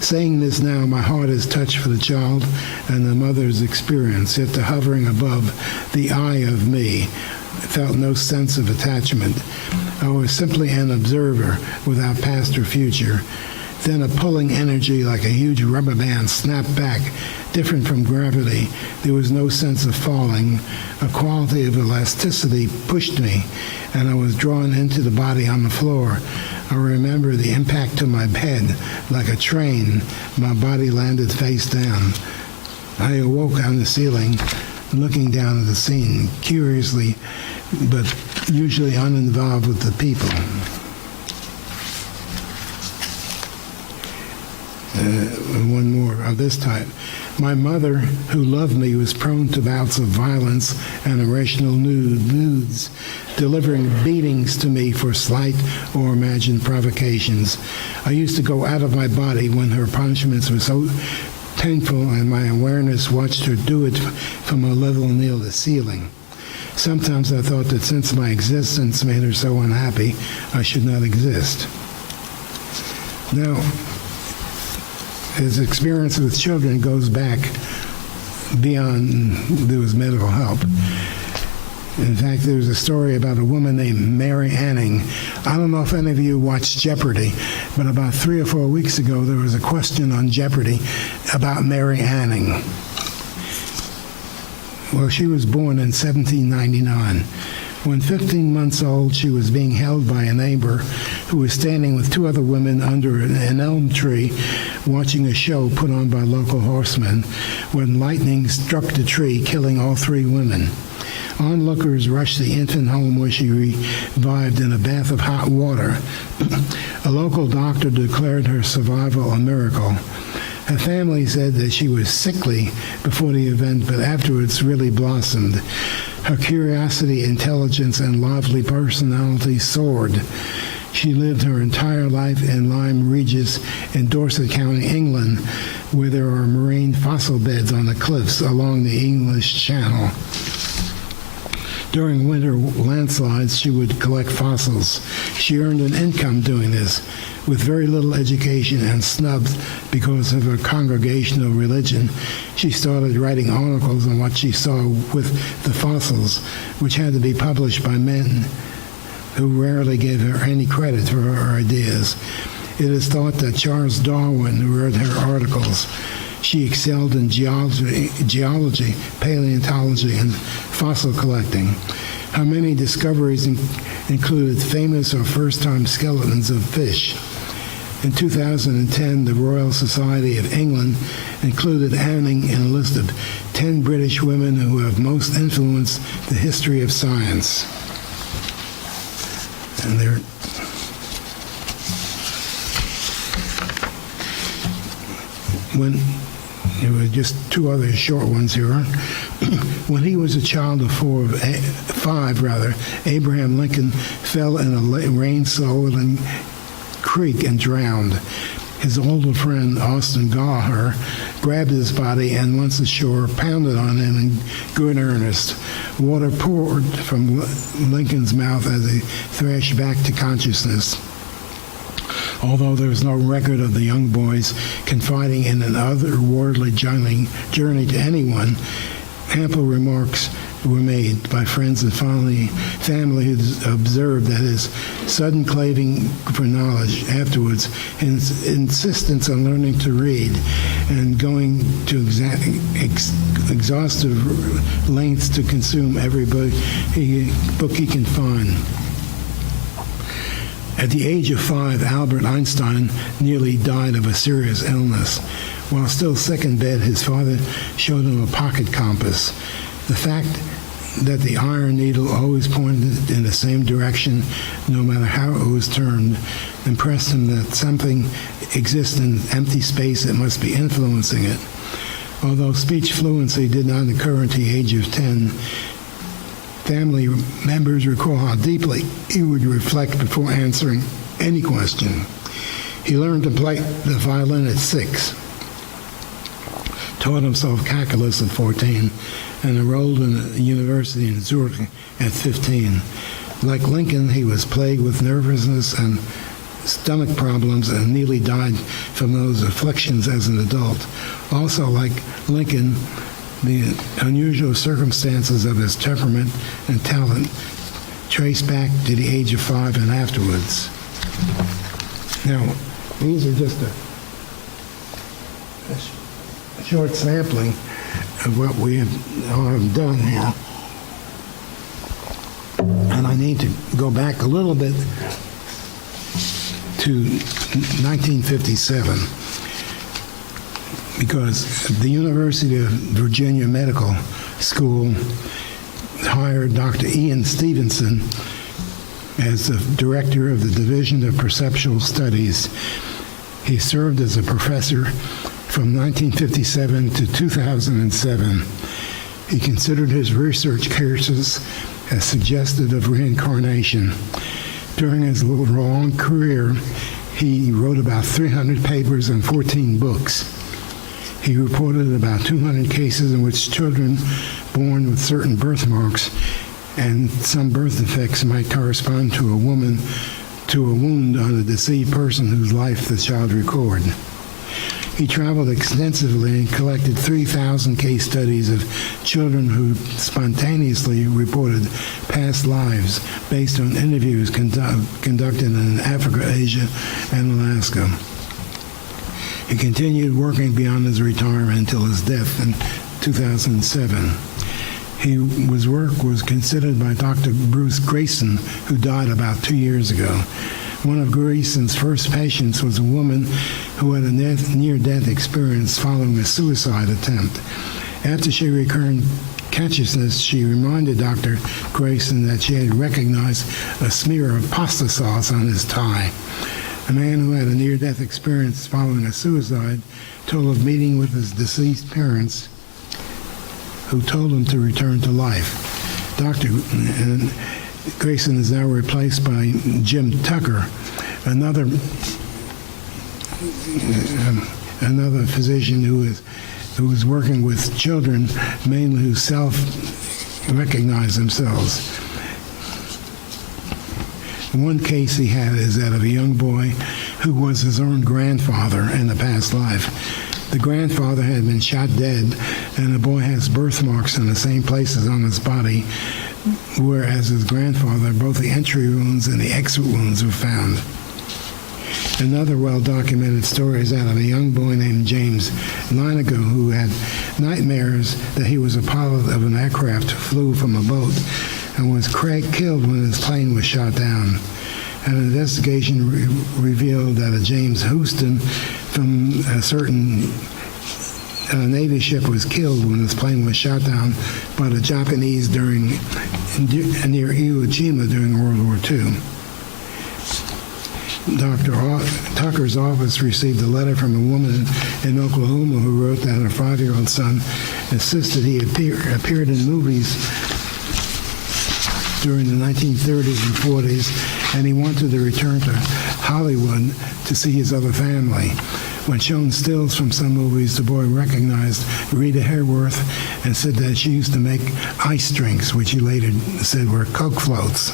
Saying this now, my heart is touched for the child and the mother's experience, yet the hovering above the eye of me felt no sense of attachment. I was simply an observer without past or future. Then a pulling energy like a huge rubber band snapped back, different from gravity. There was no sense of falling. A quality of elasticity pushed me, and I was drawn into the body on the floor. I remember the impact to my head. Like a train, my body landed face down. I awoke on the ceiling, looking down at the scene, curiously, but usually uninvolved with the people. One more. of this type. My mother, who loved me, was prone to bouts of violence and irrational moods, delivering beatings to me for slight or imagined provocations. I used to go out of my body when her punishments were so painful, and my awareness watched her do it from a level near the ceiling. Sometimes I thought that since my existence made her so unhappy, I should not exist. Now, his experience with children goes back beyond there was medical help. In fact, there's a story about a woman named Mary Anning. I don't know if any of you watched Jeopardy, but about 3 or 4 weeks ago, there was a question on Jeopardy about Mary Anning. Well, she was born in 1799. When 15 months old, she was being held by a neighbor who was standing with 2 other women under an elm tree watching a show put on by local horsemen when lightning struck the tree, killing all 3 women. Onlookers rushed the infant home, where she revived in a bath of hot water. A local doctor declared her survival a miracle. Her family said that she was sickly before the event, but afterwards really blossomed. Her curiosity, intelligence, and lively personality soared. She lived her entire life in Lyme Regis in Dorset County, England, where there are marine fossil beds on the cliffs along the English Channel. During winter landslides, she would collect fossils. She earned an income doing this, with very little education and snubbed because of her congregational religion. She started writing articles on what she saw with the fossils, which had to be published by men who rarely gave her any credit for her ideas. It is thought that Charles Darwin read her articles. She excelled in geology, paleontology, and fossil collecting. Her many discoveries included famous or first-time skeletons of fish. In 2010, the Royal Society of England included Anning in a list of 10 British women who have most influenced the history of science. And there were just 2 other short ones here. When he was a child of 5, Abraham Lincoln fell in a rain-swollen creek and drowned. His older friend, Austin Gaher, grabbed his body and, once ashore, pounded on him in good earnest. Water poured from Lincoln's mouth as he thrashed back to consciousness. Although there was no record of the young boys confiding in an otherworldly journey to anyone, ample remarks were made by friends and family who observed that his sudden craving for knowledge afterwards, his insistence on learning to read, and going to exhaustive lengths to consume every book he can find. At the age of 5, Albert Einstein nearly died of a serious illness. While still sick in bed, his father showed him a pocket compass. The fact that the iron needle always pointed in the same direction, no matter how it was turned, impressed him that something exists in empty space that must be influencing it. Although speech fluency did not occur until the age of 10, family members recall how deeply he would reflect before answering any question. He learned to play the violin at 6, taught himself calculus at 14, and enrolled in a university in Zurich at 15. Like Lincoln, he was plagued with nervousness and stomach problems and nearly died from those afflictions as an adult. Also, like Lincoln, the unusual circumstances of his temperament and talent trace back to the age of 5 and afterwards. Now, these are just a short sampling of what we have done here. And I need to go back a little bit to 1957, because the University of Virginia Medical School hired Dr. Ian Stevenson as the director of the Division of Perceptual Studies. He served as a professor From 1957 to 2007, he considered his research cases as suggestive of reincarnation. During his long career, he wrote about 300 papers and 14 books. He reported about 200 cases in which children born with certain birthmarks and some birth defects might correspond to a wound on a deceived person whose life the child recorded. He traveled extensively and collected 3,000 case studies of children who spontaneously reported past lives based on interviews conducted in Africa, Asia, and Alaska. He continued working beyond his retirement until his death in 2007. His work was considered by Dr. Bruce Grayson, who died about 2 years ago. One of Grayson's first patients was a woman who had a near-death experience following a suicide attempt. After she returned consciousness, she reminded Dr. Grayson that she had recognized a smear of pasta sauce on his tie. A man who had a near-death experience following a suicide told of meeting with his deceased parents who told him to return to life. Dr. Grayson is now replaced by Jim Tucker, another physician who is working with children, mainly who self-recognize themselves. One case he had is that of a young boy who was his own grandfather in a past life. The grandfather had been shot dead, and the boy has birthmarks in the same places on his body, whereas his grandfather, both the entry wounds and the exit wounds were found. Another well-documented story is that of a young boy named James Lanigo who had nightmares that he was a pilot of an aircraft who flew from a boat and was killed when his plane was shot down. An investigation revealed that a James Houston from a certain Navy ship was killed when his plane was shot down by the Japanese near Iwo Jima during World War II. Dr. Tucker's office received a letter from a woman in Oklahoma who wrote that her 5-year-old son insisted he appeared in movies during the 1930s and 40s, and he wanted to return to Hollywood to see his other family. When shown stills from some movies, the boy recognized Rita Hayworth and said that she used to make ice drinks, which he later said were Coke floats.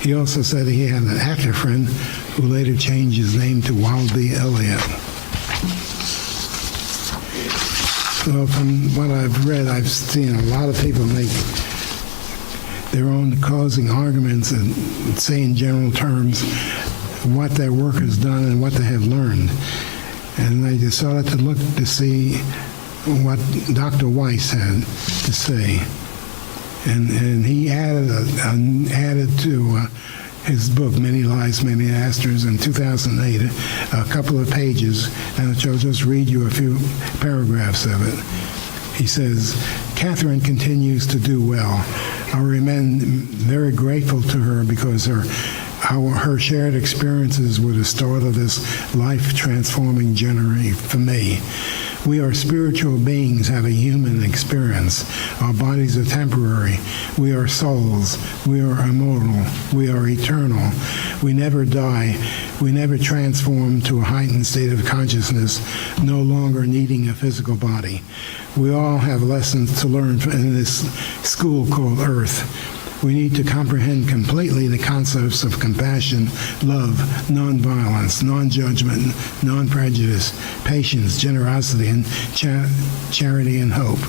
He also said he had an actor friend who later changed his name to Wild B. Elliott. So from what I've read, I've seen a lot of people make their own closing arguments and say in general terms what their work has done and what they have learned. And I decided to look to see what Dr. Weiss had to say. And he added to his book, Many Lies, Many Asters, in 2008, a couple of pages, and I'll just read you a few paragraphs of it. He says, Catherine continues to do well. I remain very grateful to her because her shared experiences were the start of this life-transforming journey for me. We are spiritual beings having human experience. Our bodies are temporary. We are souls. We are immortal. We are eternal. We never die. We never transform to a heightened state of consciousness, no longer needing a physical body. We all have lessons to learn in this school called Earth. We need to comprehend completely the concepts of compassion, love, nonviolence, non-judgment, non-prejudice, patience, generosity, and charity and hope.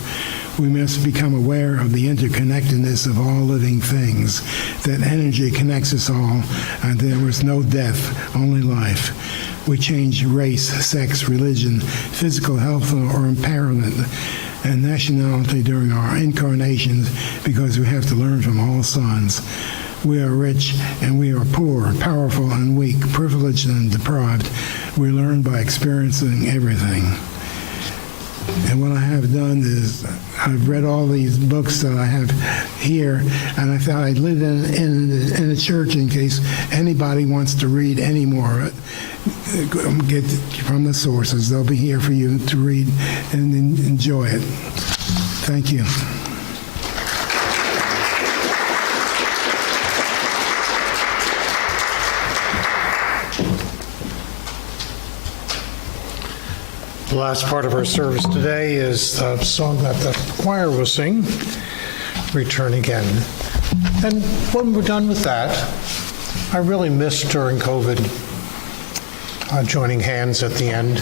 We must become aware of the interconnectedness of all living things, that energy connects us all, and there is no death, only life. We change race, sex, religion, physical health or impairment, and nationality during our incarnations because we have to learn from all signs. We are rich and we are poor, powerful and weak, privileged and deprived. We learn by experiencing everything. And what I have done is I've read all these books that I have here, and I thought I'd live in a church in case anybody wants to read any more of it. get from the sources. They'll be here for you to read and enjoy it. Thank you. The last part of our service today is the song that the choir will sing, Return Again. And when we're done with that, I really missed during COVID joining hands at the end.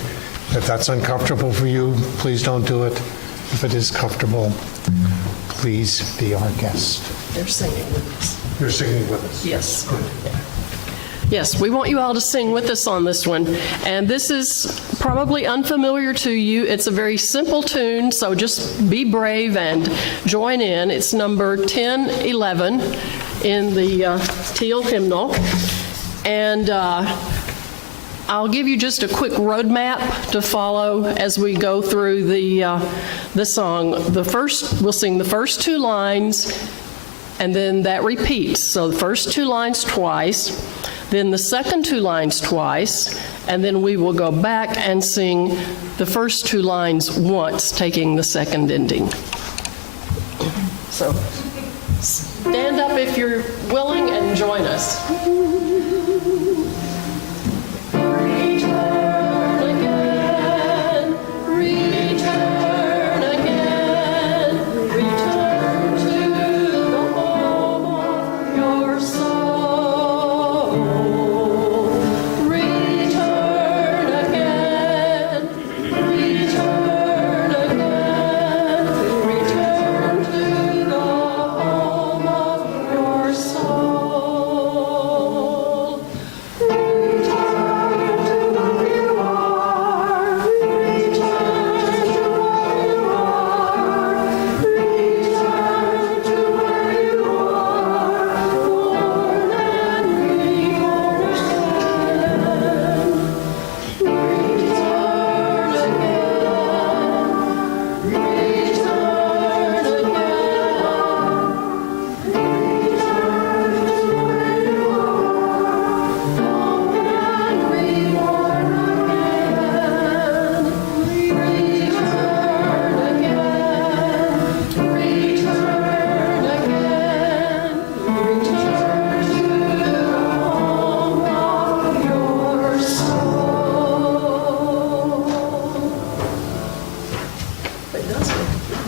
If that's uncomfortable for you, please don't do it. If it is comfortable, please be our guest. They're singing with us. You're singing with us. Yes. Yes, we want you all to sing with us on this one. And this is probably unfamiliar to you. It's a very simple tune, so just be brave and join in. It's number 1011 in the teal hymnal. And I'll give you just a quick roadmap to follow as we go through the song. We'll sing the first two lines, and then that repeats. So the first two lines twice, then the second two lines twice, and then we will go back and sing the first two lines once, taking the second ending. So stand up if you're willing and join us.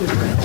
It does.